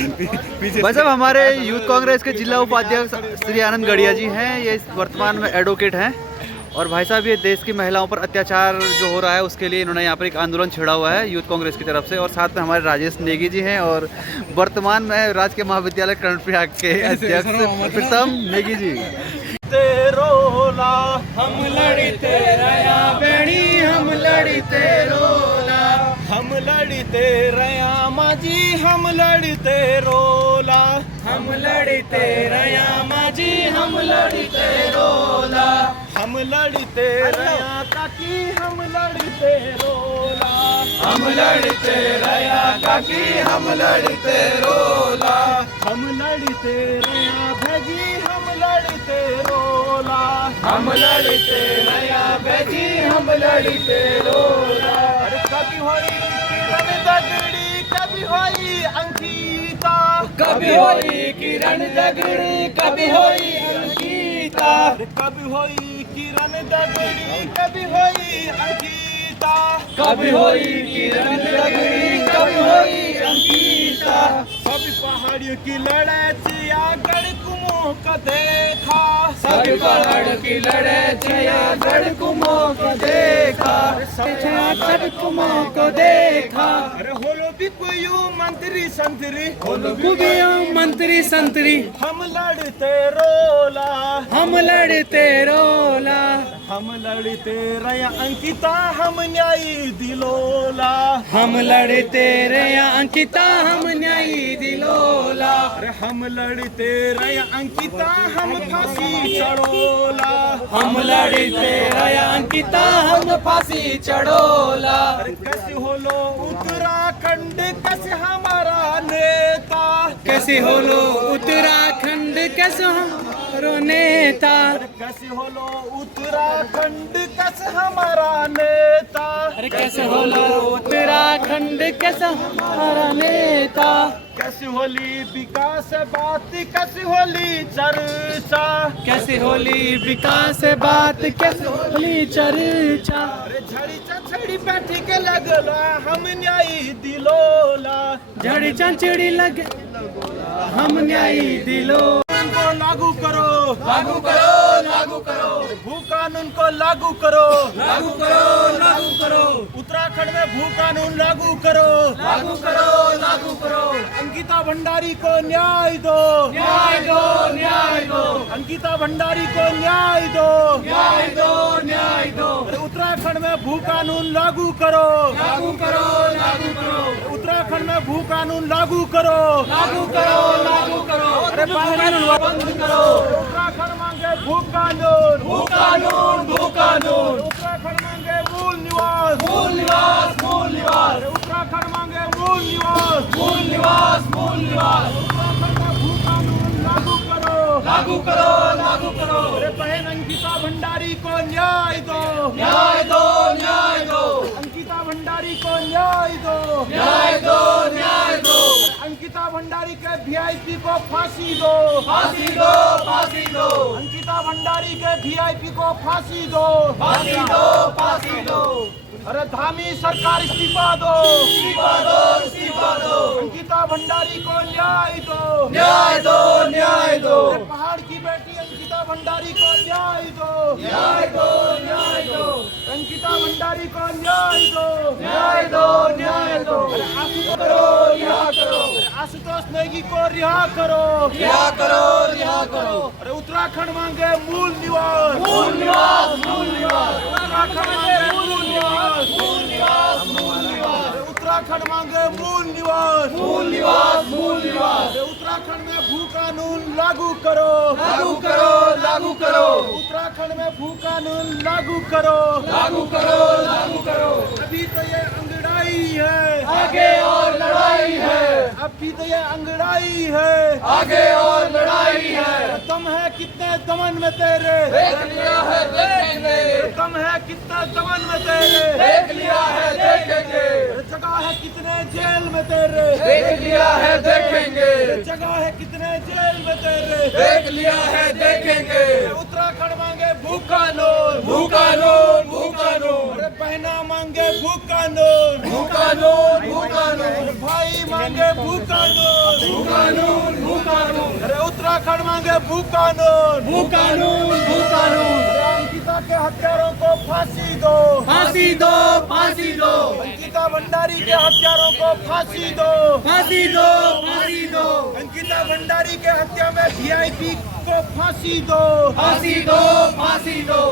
भाई साहब हमारे यूथ कांग्रेस के जिला उपाध्यक्ष श्री आनंद गढ़िया जी हैं, ये वर्तमान में एडवोकेट हैं। और भाई साहब ये देश की महिलाओं पर अत्याचार जो हो रहा है उसके लिए इन्होंने यहाँ पर एक आंदोलन छेड़ा हुआ है यूथ कांग्रेस की तरफ से। और साथ में हमारे राजेश नेगी जी हैं और वर्तमान में राजकीय महाविद्यालय कर्णप्रयाग के अध्यक्ष प्रीतम नेगी जी। रोला हम लड़ते रया बेड़ी, हम लड़ते रोला, हम लड़ते रया माजी, हम लड़ते रोला, हम लड़ते रया माजी, हम लड़ते रोला, हम लड़ते रया काकी, हम लड़ते रोला, हम लड़ते रया काकी, हम लड़ते रोला, हम लड़ते रया भजी, हम लड़ते रोला, हम लड़ते रया भजी, हम लड़ते रोला। अरे कभी होई किरण दगड़ी, कभी होई अंकिता, कभी होई किरण दगड़ी, कभी होई अंकिता, कभी होई किरण दगड़ी, कभी होई अंकिता, कभी होई किरण दगड़ी, कभी होई अंकिता। सभी पहाड़ियों की लड़ाई आगड़ कुमो का देखा, सभी पहाड़ों की लड़ाई आगड़ कुमो को देखा, आगड़ कुमो को देखा। अरे होलो भी कोई मंत्री संतरी, होलो भी कोई मंत्री संतरी, हम लड़ते रोला, हम लड़ते रोला, हम लड़ते रया अंकिता, हम न्यायी दिलोला, हम लड़ते रया अंकिता, हम न्यायी दिलोला। अरे हम लड़ते रया अंकिता, हम फांसी चढ़ोला, हम लड़ते रया अंकिता, हम फांसी चढ़ोला। अरे कैसे होलो उत्तराखंड, कैसे हमारा नेता, कैसे होलो उत्तराखंड, कैसे हमारा नेता, कैसे होलो उत्तराखंड, कैसे हमारा नेता, अरे कैसे होलो उत्तराखंड, कैसे हमारा नेता। कैसे होली विकास बात, कैसे होली चर्चा, कैसे होली विकास बात, कैसे होली चर्चा। अरे झड़ी चंचड़ी बैठी के लगला, हम न्यायी दिलोला, झड़ी चंचड़ी लग हम न्यायी दिलो। को लागू करो, लागू करो, लागू करो, भू कानून को लागू करो, लागू करो, लागू करो, उत्तराखंड में भू कानून लागू करो, लागू करो, लागू करो। अंकिता भंडारी को न्याय दो, न्याय दो, न्याय दो, अंकिता भंडारी को न्याय दो, न्याय दो, न्याय दो। उत्तराखंड में भू कानून लागू करो, लागू करो, लागू करो, उत्तराखंड में भू कानून लागू करो, लागू करो, लागू करो। अरे कानून बंद करो, उत्तराखंड मांगे भू कानून, भू कानून, भू कानून। उत्तराखंड मांगे मूल निवास, मूल निवास, मूल निवास। उत्तराखंड मांगे मूल निवास, मूल निवास, मूल निवास। उत्तराखंड में भू कानून लागू करो, लागू करो, लागू करो। अरे बहन अंकिता भंडारी को न्याय दो, न्याय दो, न्याय दो, अंकिता भंडारी को न्याय दो, न्याय दो, न्याय दो। अंकिता भंडारी के वीआईपी को फांसी दो, फांसी दो, फांसी दो। अंकिता भंडारी के वीआईपी को फांसी दो, फांसी दो, फांसी दो। अरे धामी सरकार इस्तीफा दो, इस्तीफा दो, इस्तीफा दो। अंकिता भंडारी को न्याय दो, न्याय दो, न्याय दो। पहाड़ की बेटी अंकिता भंडारी को न्याय दो, न्याय दो, न्याय दो। अंकिता भंडारी को न्याय दो, न्याय दो, न्याय दो। आशुतोष करो, रिहा करो, आशुतोष नेगी को रिहा करो, रिहा करो, रिहा करो। अरे उत्तराखंड मांगे मूल निवास, मूल निवास, मूल निवास। उत्तराखंड मांगे मूल निवास, मूल निवास, मूल निवास। उत्तराखंड मांगे मूल निवास, मूल निवास, मूल निवास। उत्तराखंड में भू कानून लागू करो, लागू करो, लागू करो। उत्तराखंड में भू कानून लागू करो, लागू करो, लागू करो। अभी तो ये अंगड़ाई है, आगे और लड़ाई है। अभी तो ये अंगड़ाई है, आगे और लड़ाई है। दम है कितने दमन में तेरे, देख लिया है देखेंगे। दम है कितना दमन में तेरे, देख लिया है देखेंगे। जगह है कितने जेल में तेरे, देख लिया है देखेंगे, जगह है कितने जेल में तेरे, देख लिया है देखेंगे। उत्तराखंड मांगे भूख कानून, भूख कानून, भूख कानून, अरे बहना मांगे भूख कानून, भूख कानून, भूख कानून, अरे भाई मांगे भूख कानून, भूख कानून, भूख कानून, अरे उत्तराखंड मांगे भूख कानून, भूख कानून, भूख कानून। अरे अंकिता के हत्यारों को फांसी दो, फांसी दो, फांसी दो, अंकिता भंडारी के हत्यारों को फांसी दो, फांसी दो, फांसी दो, अंकिता भंडारी के हत्या में वीआईपी को फांसी दो, फांसी दो, फांसी दो।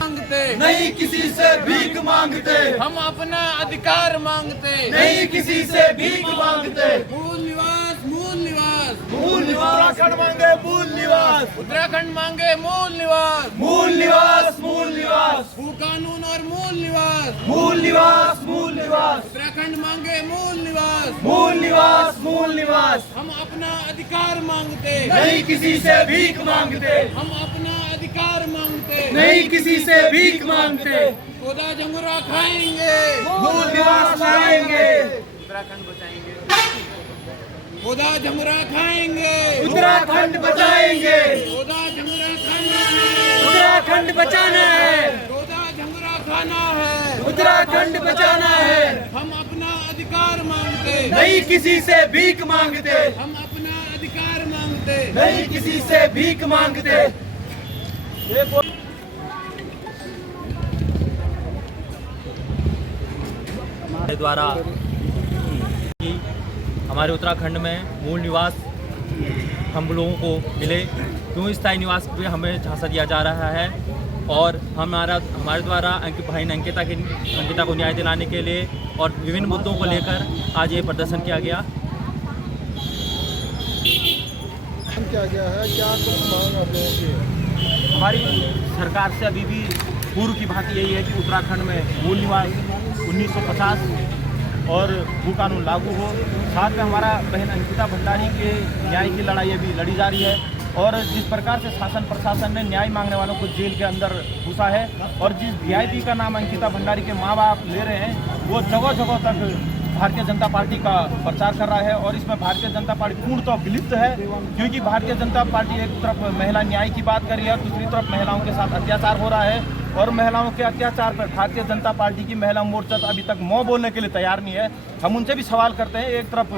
मांगते नहीं किसी से भीख मांगते, हम अपना अधिकार मांगते नहीं किसी से भीख मांगते। मूल निवास, मूल निवास, मूल निवास, उत्तराखंड मांगे मूल निवास, उत्तराखंड मांगे मूल निवास, मूल निवास, मूल निवास, भू कानून और मूल निवास, मूल निवास, मूल निवास, उत्तराखंड मांगे मूल निवास, मूल निवास, मूल निवास, हम अपना अधिकार मांगते नहीं किसी से भीख मांगते, हम अपना अधिकार मांगते नहीं किसी से भीख मांगते, खुदा जमुरा खाएंगे, मूल निवास लाएंगे, उत्तराखंड बचाएंगे, खुदा जमुरा खाएंगे, उत्तराखंड बचाएंगे, खुदा जमुरा खाना है, उत्तराखंड बचाना है, खुदा जमुरा खाना है, उत्तराखंड बचाना है, हम अपना अधिकार मांगते नहीं किसी से भीख मांगते, हम अपना अधिकार मांगते नहीं किसी से भीख मांगते। हमारे द्वारा कि हमारे उत्तराखंड में मूल निवास हम लोगों को मिले, क्यों स्थायी निवास पे हमें झांसा दिया जा रहा है। और हमारे द्वारा बहन अंकिता को न्याय दिलाने के लिए और विभिन्न मुद्दों को लेकर आज ये प्रदर्शन किया गया। क्या गया है, क्या कुछ मांग आप लोगों की? हमारी सरकार से अभी भी पूर्व की भांति यही है कि उत्तराखंड में मूल निवास 1950 और भू कानून लागू हो। साथ में हमारा बहन अंकिता भंडारी के न्याय की लड़ाई अभी लड़ी जा रही है और जिस प्रकार से शासन प्रशासन ने न्याय मांगने वालों को जेल के अंदर घुसा है और जिस वीआईपी का नाम अंकिता भंडारी के माँ बाप ले रहे हैं वो जगह जगह तक भारतीय जनता पार्टी का प्रचार कर रहा है और इसमें भारतीय जनता पार्टी पूर्णतः विलिप्त है, क्योंकि भारतीय जनता पार्टी एक तरफ महिला न्याय की बात कर रही है और दूसरी तरफ महिलाओं के साथ अत्याचार हो रहा है और महिलाओं के अत्याचार पर भारतीय जनता पार्टी की महिला मोर्चा तो अभी तक मौन बोलने के लिए तैयार नहीं है। हम उनसे भी सवाल करते हैं, एक तरफ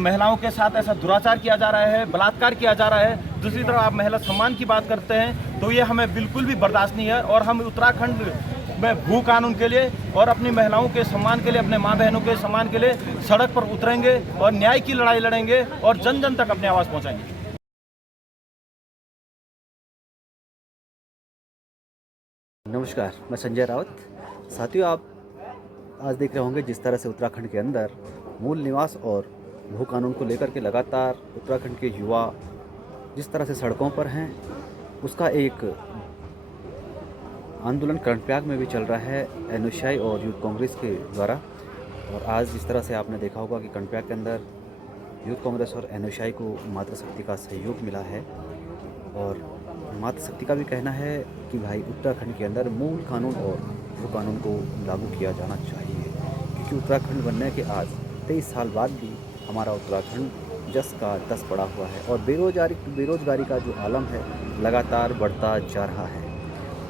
महिलाओं के साथ ऐसा दुराचार किया जा रहा है, बलात्कार किया जा रहा है, दूसरी तरफ आप महिला सम्मान की बात करते हैं, तो ये हमें बिल्कुल भी बर्दाश्त नहीं है और हम उत्तराखंड में भू कानून के लिए और अपनी महिलाओं के सम्मान के लिए, अपने माँ बहनों के सम्मान के लिए सड़क पर उतरेंगे और न्याय की लड़ाई लड़ेंगे और जन जन तक अपनी आवाज़ पहुँचाएंगे। नमस्कार, मैं संजय रावत। साथियों, आप आज देख रहे होंगे जिस तरह से उत्तराखंड के अंदर मूल निवास और भू कानून को लेकर के लगातार उत्तराखंड के युवा जिस तरह से सड़कों पर हैं, उसका एक आंदोलन कर्णप्रयाग में भी चल रहा है एनएसआई और यूथ कांग्रेस के द्वारा। और आज जिस तरह से आपने देखा होगा कि कर्णप्रयाग के अंदर यूथ कांग्रेस और एनएसआई को मातृशक्ति का सहयोग मिला है और मातृशक्ति का भी कहना है कि भाई उत्तराखंड के अंदर मूल कानून और भू कानून को लागू किया जाना चाहिए, क्योंकि उत्तराखंड बनने के आज 23 साल बाद भी हमारा उत्तराखंड जस का तस पड़ा हुआ है और बेरोजगारी का जो आलम है लगातार बढ़ता जा रहा है।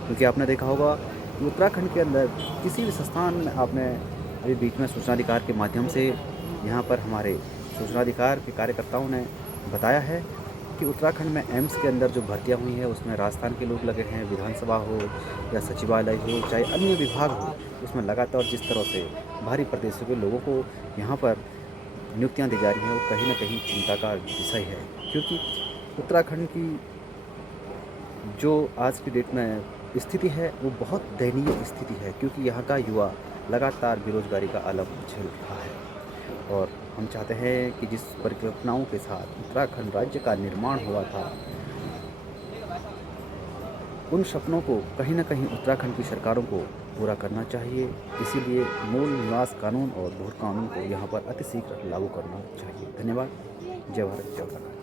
क्योंकि आपने देखा होगा कि उत्तराखंड के अंदर किसी भी संस्थान में आपने अभी बीच में सूचनाधिकार के माध्यम से यहाँ पर हमारे सूचनाधिकार के कार्यकर्ताओं ने बताया है कि उत्तराखंड में एम्स के अंदर जो भर्तियाँ हुई हैं उसमें राजस्थान के लोग लगे हैं, विधानसभा हो या सचिवालय हो चाहे अन्य विभाग हो, उसमें लगातार जिस तरह से बाहरी प्रदेशों के लोगों को यहाँ पर नियुक्तियाँ दी जा रही हैं वो कहीं ना कहीं चिंता का विषय है। क्योंकि उत्तराखंड की जो आज की डेट में स्थिति है वो बहुत दयनीय स्थिति है, क्योंकि यहाँ का युवा लगातार बेरोजगारी का आलम झेल रहा है। और हम चाहते हैं कि जिस परिकल्पनाओं के साथ उत्तराखंड राज्य का निर्माण हुआ था, उन सपनों को कहीं ना कहीं उत्तराखंड की सरकारों को पूरा करना चाहिए। इसीलिए मूल निवास कानून और भू कानून को यहाँ पर अतिशीघ्र लागू करना चाहिए। धन्यवाद। जय भारत, जय उत्तराखंड।